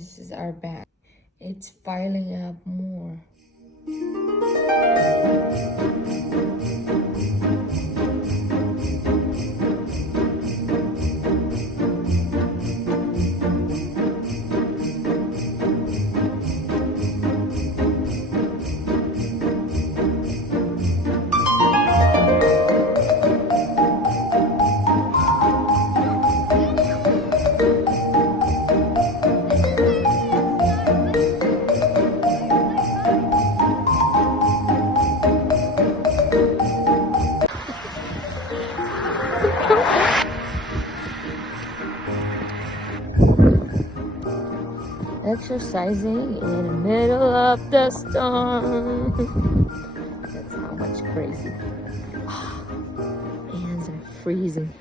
this is our back. It's piling up more. Exercising in the middle of the storm. That's how much crazy. Hands are freezing.